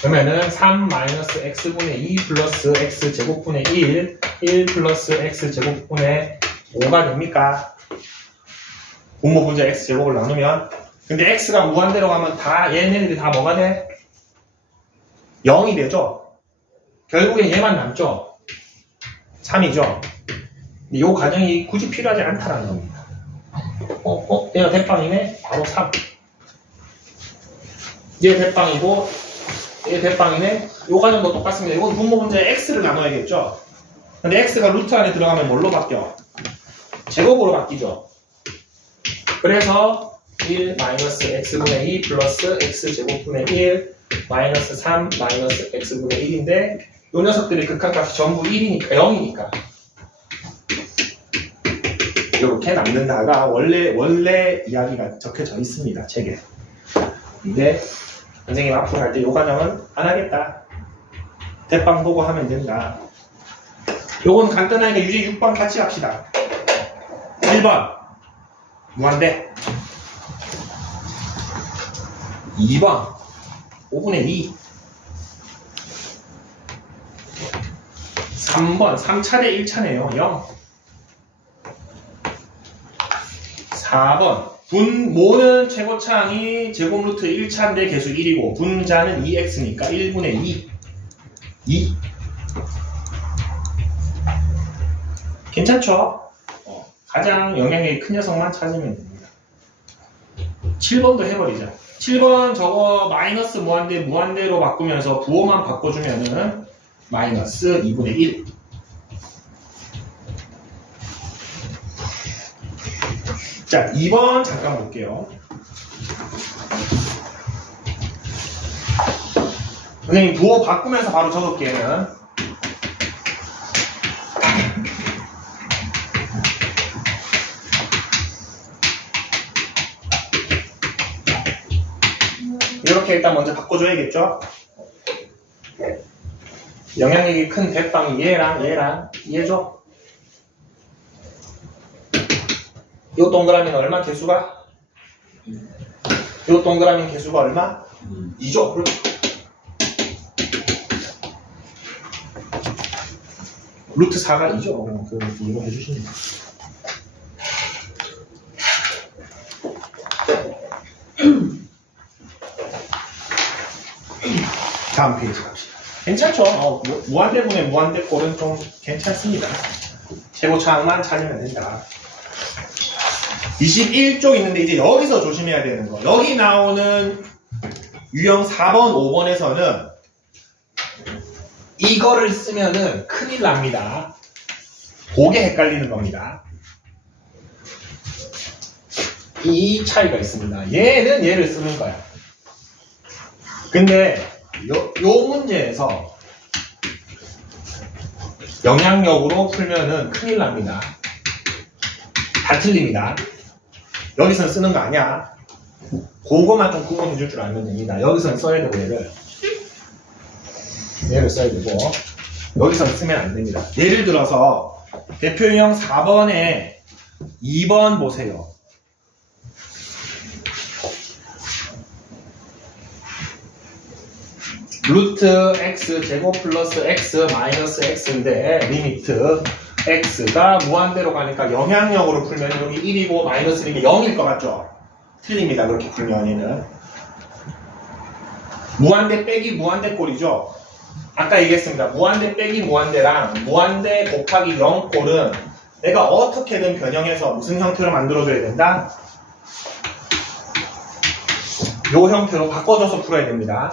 그러면은 3-x분의 2 플러스 x제곱분의 1 플러스 x제곱분의 5가 됩니까? 분모 분자 x제곱을 나누면. 근데 x가 무한대로 가면 다 얘네들이 다 뭐가 돼? 0이 되죠? 결국엔 얘만 남죠? 3이죠? 이 과정이 굳이 필요하지 않다라는 겁니다. 얘가 대빵이네? 바로 3. 얘 대빵이고 얘 대빵이네? 요 과정도 똑같습니다. 이건 분모 분자에 x를 나눠야겠죠? 근데 x가 루트 안에 들어가면 뭘로 바뀌어? 제곱으로 바뀌죠? 그래서 1 마이너스 x분의 2 플러스 x제곱분의 1 마이너스 3 마이너스 x분의 1인데 요 녀석들이 극한값이 전부 1이니까 0이니까 이렇게 남는다가 원래 이야기가 적혀져 있습니다. 책에. 근데 선생님 앞으로 할 때 요 과정은 안 하겠다. 대빵 보고 하면 된다. 요건 간단하게 유제 6번 같이 합시다. 1번 무한대, 2번 5분의 2, 3번 3차 대 1차네요. 0. 4번 분모는 최고차항이 제곱 루트 1차인데 계수 1이고 분자는 2x니까 1분의 2. 2. 괜찮죠? 가장 영향력이 큰 녀석만 찾으면 됩니다. 7번도 해버리자. 7번 저거 마이너스 무한대 무한대로 바꾸면서 부호만 바꿔주면은 마이너스 2분의 1. 자, 2번 잠깐 볼게요. 선생님 부호 바꾸면서 바로 적을게요. 이렇게 일단 먼저 바꿔줘야겠죠? 영향력이 큰 대빵이 얘랑 얘죠? 요 동그라미는 얼마 개수가? 요 동그라미 개수가 얼마? 2죠? 그렇죠? 루트 4가 2죠? 이거 해주시면 돼요. 다음 페이지 갑시다. 괜찮죠? 무한대분의 무한대꼴은 좀 괜찮습니다. 최고차항만 찾으면 된다. 21쪽 있는데 이제 여기서 조심해야 되는 거. 여기 나오는 유형 4번, 5번에서는 이거를 쓰면은 큰일 납니다. 그게 헷갈리는 겁니다. 이 차이가 있습니다. 얘는 얘를 쓰는 거야. 근데 요 문제에서 영향력으로 풀면은 큰일 납니다. 다 틀립니다. 여기서는 쓰는 거 아니야. 그거만 좀 구분해 줄 줄 알면 됩니다. 여기서는 써야 되고 얘를 써야 되고 여기서는 쓰면 안 됩니다. 예를 들어서 대표 유형 4번에 2번 보세요. 루트 x 제곱 플러스 x 마이너스 x인데 리미트 x가 무한대로 가니까 영향력으로 풀면 여기 1이고 마이너스 1이 0일 것 같죠? 틀립니다. 그렇게 풀면 얘는 무한대 빼기 무한대 꼴이죠. 아까 얘기했습니다. 무한대 빼기 무한대랑 무한대 곱하기 0 꼴은 내가 어떻게든 변형해서 무슨 형태로 만들어줘야 된다? 요 형태로 바꿔줘서 풀어야 됩니다.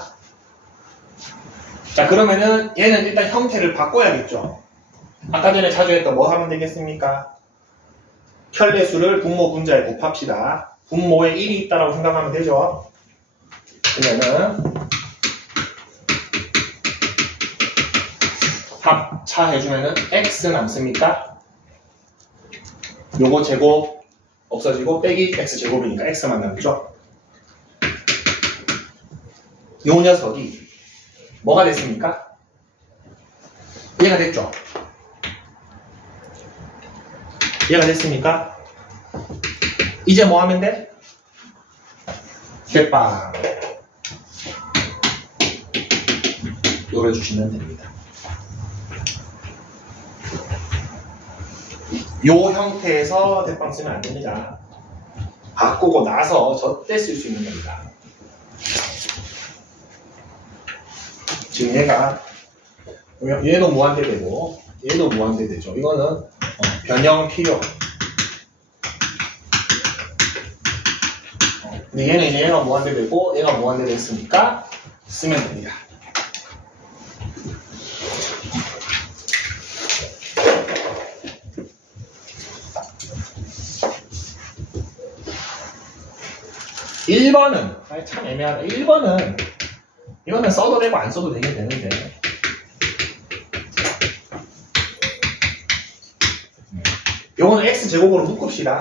자, 그러면은 얘는 일단 형태를 바꿔야겠죠. 아까 전에 자주 했던 뭐 하면 되겠습니까? 켤레수를 분모 분자에 곱합시다. 분모에 1이 있다라고 생각하면 되죠. 그러면은 합차 해주면은 x 남습니까? 요거 제곱 없어지고 빼기 x 제곱이니까 x만 남죠. 요 녀석이 뭐가 됐습니까? 얘가 됐죠? 얘가 됐습니까? 이제 뭐 하면 돼? 대빵 열어주시면 됩니다. 요 형태에서 대빵 쓰면 안 됩니다. 바꾸고 나서 저때 쓸 수 있는 겁니다. 지금 얘도 무한대 되고 얘도 무한대 되죠. 이거는 변형 필요. 근데 얘는 이제 얘가 무한대 되고 얘가 무한대 됐으니까 쓰면 됩니다. (1번은) 참 애매하다. 1번은 이거는 써도 되고 안 써도 되긴 되는데 요거는 x제곱으로 묶읍시다.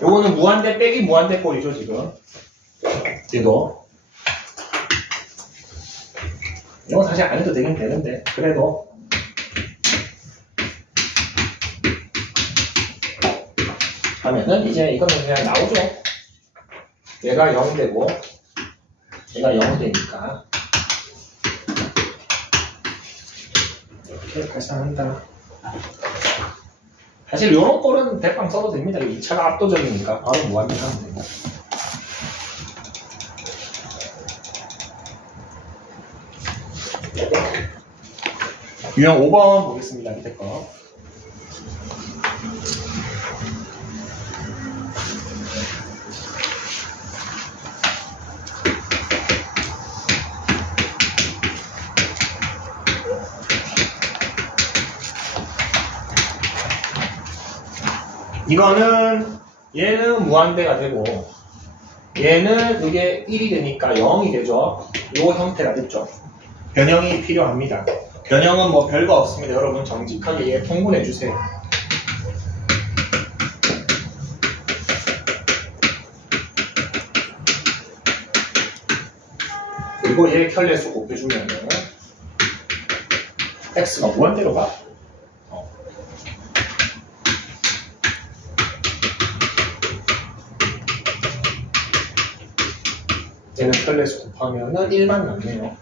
요거는 무한대 빼기 무한대 꼴이죠 지금. 얘도 이건 사실 안 해도 되긴 되는데 그래도 하면은 이제 이거는 그냥 나오죠. 얘가 0 되고 얘가 0 되니까 이렇게 발산한다. 사실 이런 꼴은 대빵 써도 됩니다. 2차가 압도적이니까 바로 무한대 하면 됩니다. 유형 5번 보겠습니다. 밑에 거. 이거는 얘는 무한대가 되고 얘는 이게 1이 되니까 0이 되죠. 요 형태가 됐죠. 변형이 필요합니다. 변형은 뭐 별거 없습니다. 여러분 정직하게 얘 통분해 주세요. 그리고 얘 켤레수 곱해주면은 x가 무한대로 가. 얘는 켤레수 곱하면은 1만 남네요.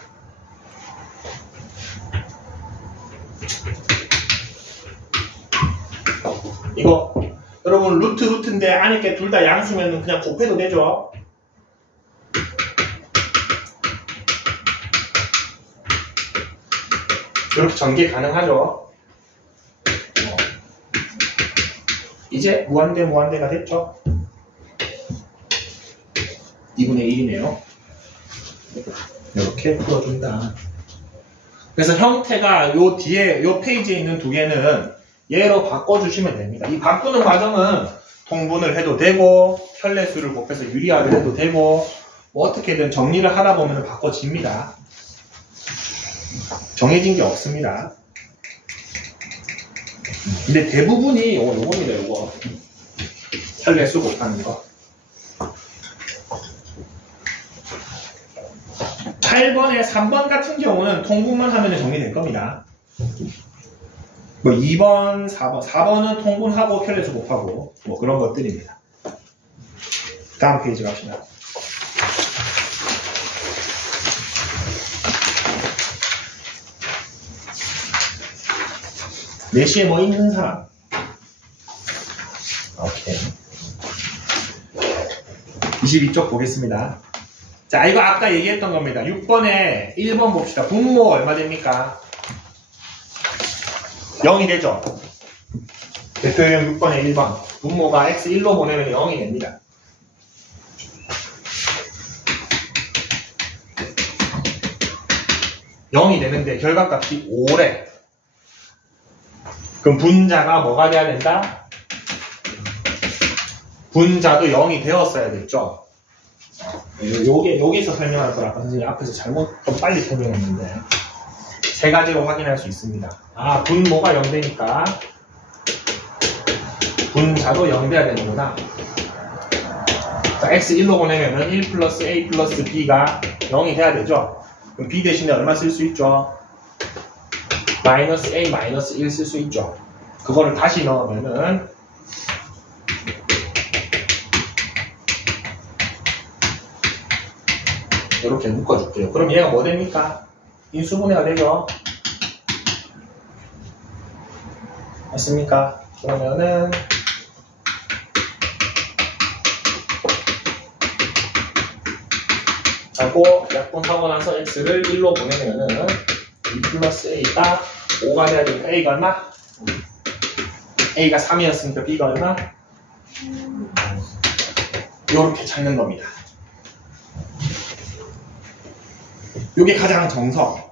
이거 여러분 루트인데 안에 게 둘 다 양수면 그냥 곱해도 되죠. 이렇게 전개 가능하죠. 이제 무한대가 됐죠. 2분의 1이네요. 이렇게 풀어준다. 그래서 형태가 요 뒤에 요 페이지에 있는 두 개는 얘로 바꿔주시면 됩니다. 이 바꾸는 과정은 통분을 해도 되고 켤레수를 곱해서 유리화를 해도 되고 뭐 어떻게든 정리를 하다 보면 바꿔집니다. 정해진 게 없습니다. 근데 대부분이 요겁니다. 요거 켤레수 곱하는 거. 8번에 3번 같은 경우는 통분만 하면 정리될 겁니다. 뭐 2번, 4번은 통분하고 켤레수 곱하고 뭐 그런 것들입니다. 다음 페이지 갑시다. 내시에 뭐 있는 사람? 오케이. 22쪽 보겠습니다. 자, 이거 아까 얘기했던 겁니다. 6번에 1번 봅시다. 분모 얼마 됩니까? 0이 되죠? 대표형 6번에 1번. 분모가 x1로 보내면 0이 됩니다. (0이) 되는데 결과값이 5래. 그럼 분자가 뭐가 돼야 된다? 분자도 0이 되었어야 됐죠? 여기서 설명할 거라 아까 선생님이 앞에서 좀 빨리 설명했는데 세 가지로 확인할 수 있습니다. 아, 분모가 0 되니까 분자도 0 돼야 되는구나. 자, x1로 보내면은 1 플러스 a 플러스 b가 0이 돼야 되죠? 그럼 b 대신에 얼마 쓸 수 있죠? 마이너스 a 마이너스 1 쓸 수 있죠? 그거를 다시 넣으면은 이렇게 묶어줄게요. 그럼 얘가 뭐 됩니까? 인수분해가 되죠? 맞습니까? 그러면은 하고 약분하고 나서 x를 1로 보내면은 2 플러스 a가 5가 돼야 되니까 a가 얼마? a가 3이었으니까 b가 얼마? 이렇게 찾는 겁니다. 이게 가장 정석.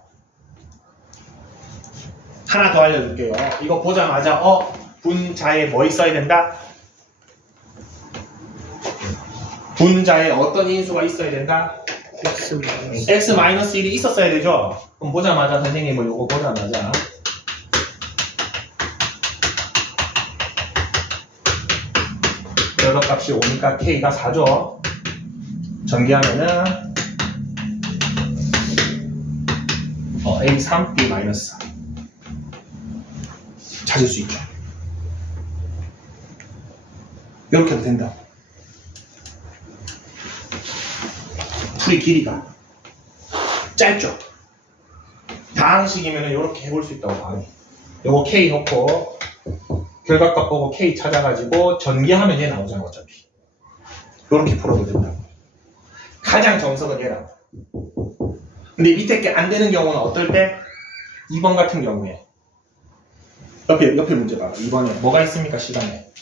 하나 더 알려줄게요. 이거 보자마자 분자에 뭐 있어야 된다? 분자에 어떤 인수가 있어야 된다? x-1이 있었어야 되죠? 그럼 보자마자 선생님은 요거 보자마자 결과값이 5니까 k가 4죠? 전개하면은 A3, B-4 찾을 수 있죠. 이렇게 해도 된다. 풀이 길이가 짧죠. 다항식이면 이렇게 해볼 수 있다고 봐요. 요거 K 놓고 결과값 보고 K 찾아가지고 전개하면 얘 나오잖아 어차피. 이렇게 풀어도 된다고. 가장 정석은 얘라고. 근데 밑에 게 안 되는 경우는 어떨 때? 2번 같은 경우에 옆에 문제 봐봐. 2번에 뭐가 있습니까? 시간에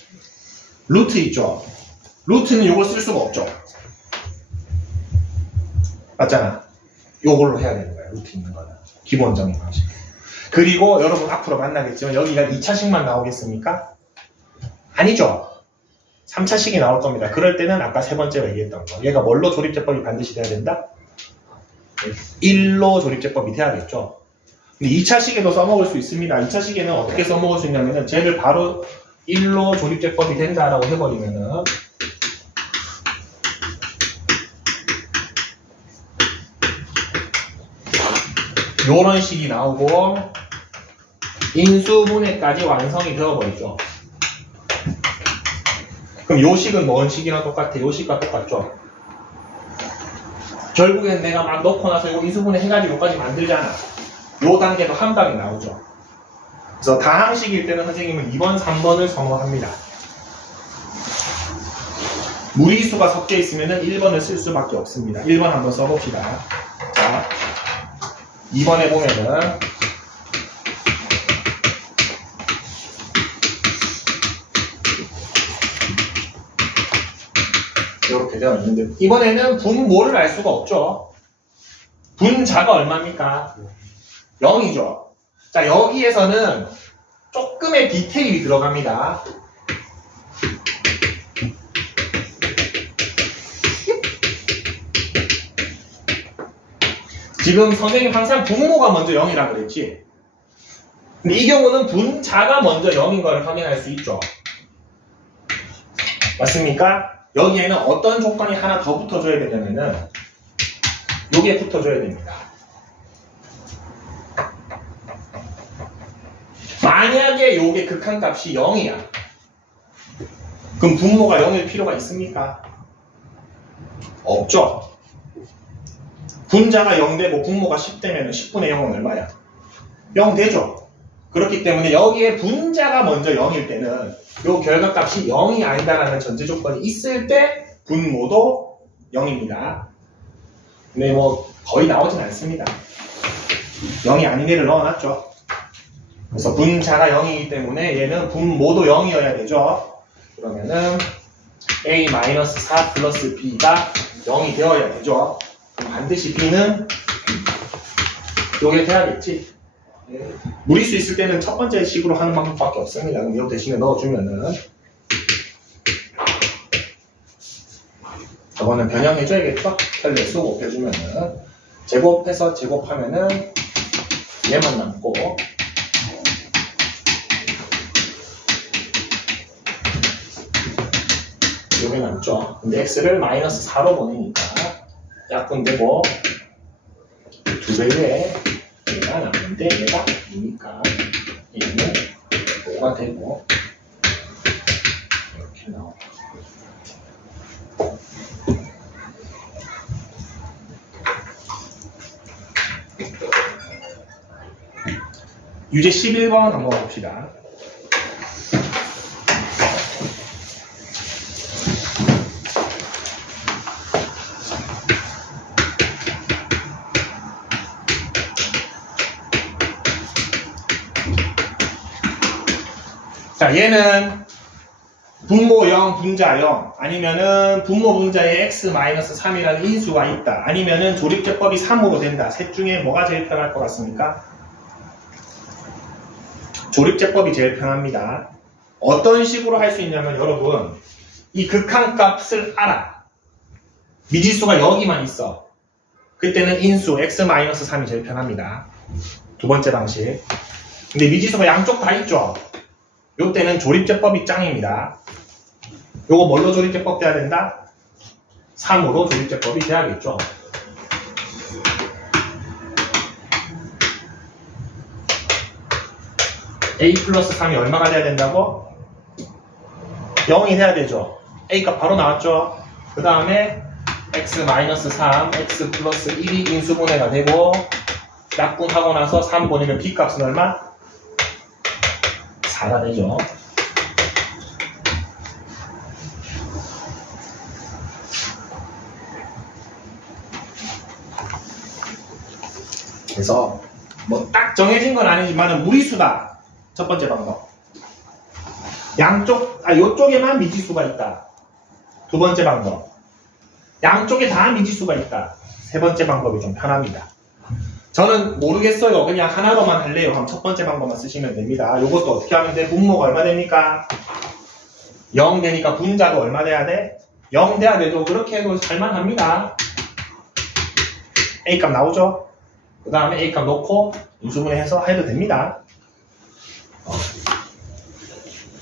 루트 있죠. 루트는 이걸 쓸 수가 없죠. 맞잖아. 요걸로 해야 되는 거야. 루트 있는 거는 기본적인 방식. 그리고 여러분 앞으로 만나겠지만 여기가 2차식만 나오겠습니까? 아니죠. 3차식이 나올 겁니다. 그럴 때는 아까 세 번째로 얘기했던 거. 얘가 뭘로 조립제법이 반드시 돼야 된다? 1로 조립제법이 돼야겠죠. 근데 2차식에도 써먹을 수 있습니다. 2차식에는 어떻게 써먹을 수 있냐면은 쟤를 바로 1로 조립제법이 된다라고 해버리면은 요런 식이 나오고 인수분해까지 완성이 되어버리죠. 그럼 요 식은 뭔 식이랑 똑같아? 요 식과 똑같죠? 결국엔 내가 막 넣고 나서 이거 인수분해 해가지고 여기까지 만들잖아. 요 단계도 한 방에 나오죠. 그래서 다항식일 때는 선생님은 2번, 3번을 선호합니다. 무리수가 섞여 있으면 1번을 쓸 수밖에 없습니다. 1번 한번 써봅시다. 자, 2번에 보면은 이렇게 되어 있는데 이번에는 분모를 알 수가 없죠. 분자가 얼마입니까? 0이죠. 자, 여기에서는 조금의 디테일이 들어갑니다. 지금 선생님 항상 분모가 먼저 0이라 그랬지. 근데 이 경우는 분자가 먼저 0인 걸 확인할 수 있죠. 맞습니까? 여기에는 어떤 조건이 하나 더 붙어줘야 되냐면은 여기에 붙어줘야 됩니다. 만약에 요게 극한값이 0이야. 그럼 분모가 0일 필요가 있습니까? 없죠. 분자가 0되고 분모가 10되면 10분의 0은 얼마야? 0 되죠. 그렇기 때문에 여기에 분자가 먼저 0일 때는 요 결과값이 0이 아니다라는 전제 조건이 있을 때 분모도 0입니다. 근데 뭐 거의 나오진 않습니다. 0이 아닌 애를 넣어놨죠. 그래서 분자가 0이기 때문에 얘는 분모도 0이어야 되죠. 그러면은 A-4 플러스 B가 0이 되어야 되죠. 그럼 반드시 B는 요게 돼야겠지. 무리수 있을 때는 첫 번째 식으로 하는 방법밖에 없습니다. 그럼 요 대신에 넣어주면은 저거는 변형해줘야겠죠? 텔레수 곱해주면은 제곱해서 제곱하면은 얘만 남고 요게 남죠. 근데 x를 마이너스 4로 보내니까 약분되고 두 배에 얘가 남는데 얘가 2니까 얘는 5가 되고 이렇게 나와요. 유제 11번 한번 봅시다. 자, 얘는 분모 0, 분자 0, 아니면은 분모 분자에 x-3이라는 인수가 있다, 아니면은 조립제법이 3으로 된다. 셋 중에 뭐가 제일 편할 것 같습니까? 조립제법이 제일 편합니다. 어떤 식으로 할 수 있냐면 여러분, 이 극한값을 알아. 미지수가 여기만 있어. 그때는 인수 x-3이 제일 편합니다. 두 번째 방식. 근데 미지수가 양쪽 다 있죠. 요때는 조립제법이 짱입니다. 요거 뭘로 조립제법 돼야 된다? 3으로 조립제법이 돼야겠죠. a 플러스 3이 얼마가 돼야 된다고? 0이 돼야 되죠. a 값 바로 나왔죠. 그 다음에 x 마이너스 3, x 플러스 1이 인수분해가 되고 약분하고 나서 3 보내면 b 값은 얼마? 4가 되죠. 그래서 뭐 딱 정해진 건 아니지만 무리수다. 첫 번째 방법. 요쪽에만 미지수가 있다. 두 번째 방법. 양쪽에 다 미지수가 있다. 세 번째 방법이 좀 편합니다. 저는 모르겠어요. 그냥 하나로만 할래요. 그럼 첫 번째 방법만 쓰시면 됩니다. 요것도 어떻게 하면 돼? 분모가 얼마 됩니까? 0 되니까 분자도 얼마 돼야 돼? 0 돼야 되죠. 그렇게 해도 살만합니다. A값 나오죠? 그 다음에 A값 넣고 인수분해해서 해도 됩니다.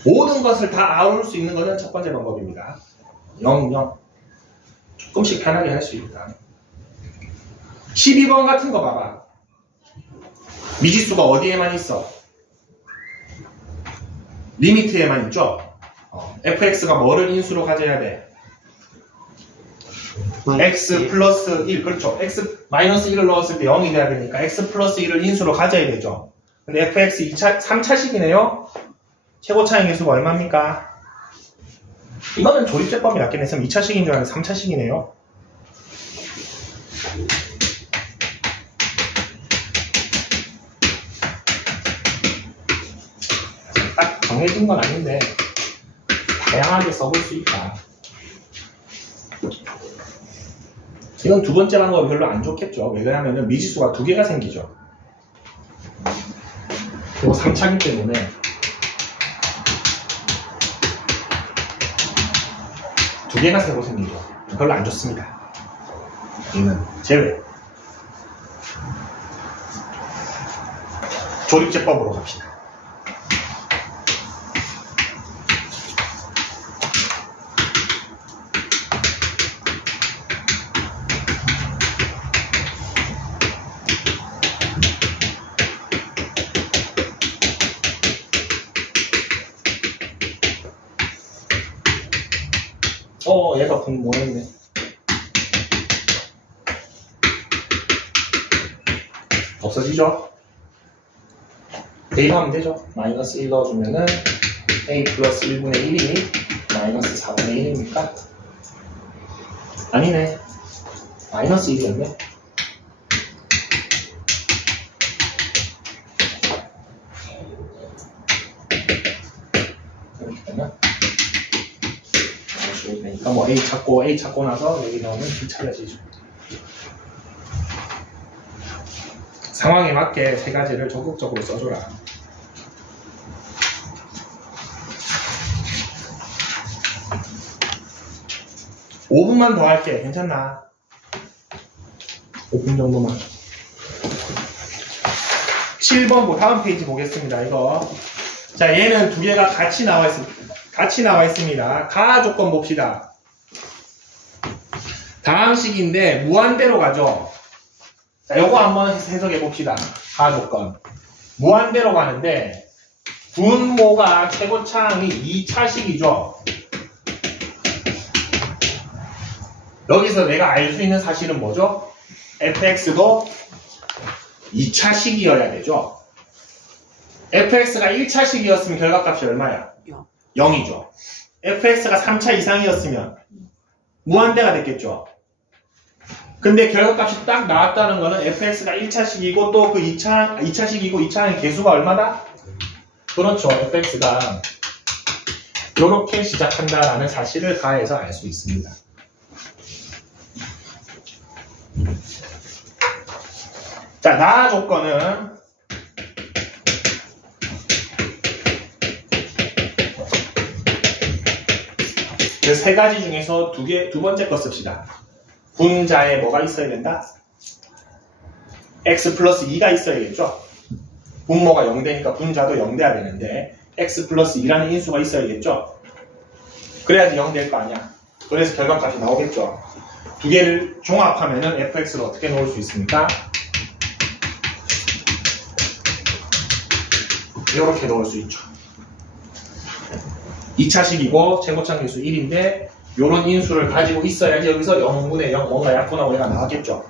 모든 것을 다 아울 수 있는 것은 첫 번째 방법입니다. 0, 0. 조금씩 편하게 할 수 있다. 12번 같은 거 봐봐. 미지수가 어디에만 있어? 리미트에만 있죠? fx가 뭐를 인수로 가져야 돼? x 플러스 1, 그렇죠. x 마이너스 1을 넣었을 때 0이 돼야 되니까 x 플러스 1을 인수로 가져야 되죠. 근데 fx 3차식이네요. 최고 차이 계수가 얼마입니까? 이거는 조립제법이 낫긴 했으면 2차식인 줄 알았는데 3차식이네요. 딱 정해진 건 아닌데 다양하게 써볼 수 있다. 이건 두 번째 방법이 별로 안 좋겠죠. 왜냐하면 미지수가 두 개가 생기죠. 그리고 3차기 때문에 두 개가 새로 생기죠. 별로 안 좋습니다. 이는 제외. 조립제법으로 갑시다. 얘가 분모했네. 없어지죠? 대입하면 되죠. 마이너스 1 넣어주면은 a 플러스 1분의 1이 마이너스 4분의 1입니까? 아니네. 마이너스 1이었네. 이렇게 되면 그러니까 뭐 A 찾고 나서 여기 나오면 B 찾아지죠. 상황에 맞게 세 가지를 적극적으로 써줘라. (5분만) 더 할게. 괜찮나? 5분 정도만. 7번 다음 페이지 보겠습니다. 이거. 자, 얘는 두 개가 같이 나와 있습니다. 가하 조건 봅시다. 다항식인데 무한대로 가죠. 자, 요거 한번 해석해 봅시다. 가하 조건. 무한대로 가는데 분모가 최고차항이 2차식이죠. 여기서 내가 알 수 있는 사실은 뭐죠? fx도 2차식이어야 되죠. fx가 1차식이었으면 결과값이 얼마야? 0이죠. fx가 3차 이상이었으면 무한대가 됐겠죠. 근데 결과값이 딱 나왔다는 거는 fx가 1차식이고 또 그 2차식이고 2차의 개수가 얼마다? 그렇죠. fx가 이렇게 시작한다라는 사실을 가해서 알 수 있습니다. 자, 나 조건은 그 세 가지 중에서 두 번째 거 씁시다. 분자에 뭐가 있어야 된다? x 플러스 2가 있어야겠죠? 분모가 0되니까 분자도 0 돼야 되는데 x 플러스 2라는 인수가 있어야겠죠? 그래야지 0 될 거 아니야. 그래서 결과값이 나오겠죠. 두 개를 종합하면은 fx를 어떻게 넣을 수 있습니까? 이렇게 넣을 수 있죠. 2차식이고 최고차계수 1인데 요런 인수를 가지고 있어야지 여기서 0분의 0 뭔가 약분하고 얘가 나왔겠죠.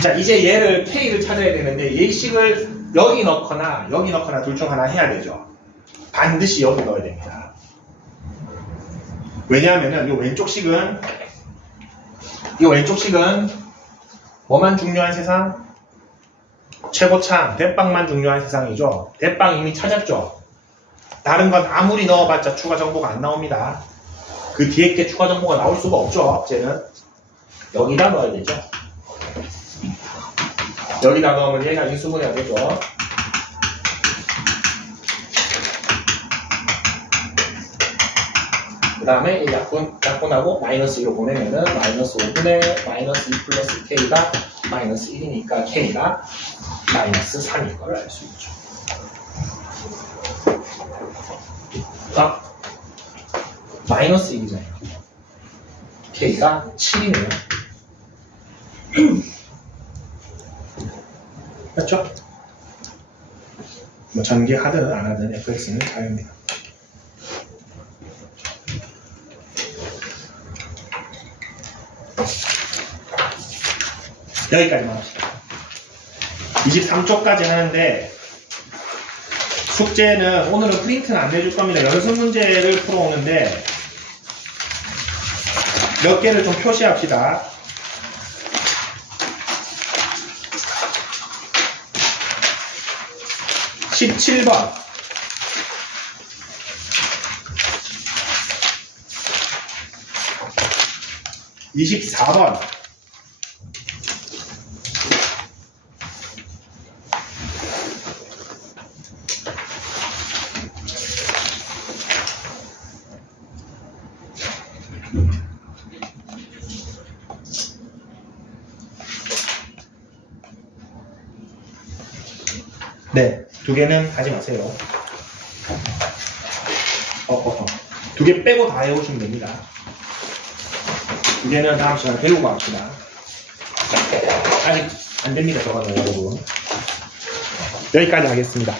자, 이제 얘를 K를 찾아야 되는데 얘식을 여기 넣거나 둘 중 하나 해야 되죠. 반드시 여기 넣어야 됩니다. 왜냐하면은 이 왼쪽 식은 뭐만 중요한 세상? 최고창, 대빵만 중요한 세상이죠. 대빵 이미 찾았죠. 다른 건 아무리 넣어봤자 추가 정보가 안 나옵니다. 그 뒤에 게 추가 정보가 나올 수가 없죠. 쟤는 여기다 넣어야 되죠. 여기다 넣으면 얘가 인수분해가 되죠. 그 다음에 약분하고 마이너스 2로 보내면은 마이너스 5분의 마이너스 2 플러스 K가 마이너스 1이니까 K가 마이너스 3일 걸 알 수 있죠. 아, 마이너스 1이잖아요. K가 7이네요. 맞죠? 뭐 전개하든 안 하든 fx는 자유입니다. 여기까지만 합시다. 23쪽까지 하는데 숙제는 오늘은 프린트는 안 내줄 겁니다. 연습 문제를 풀어오는데 몇 개를 좀 표시합시다. 17번 24번 네, 두 개는 하지 마세요. 두 개 빼고 다 해오시면 됩니다. 두 개는 다음 시간에 배우고 합시다. 아직 안 됩니다, 저거는 여러분. 여기까지 하겠습니다.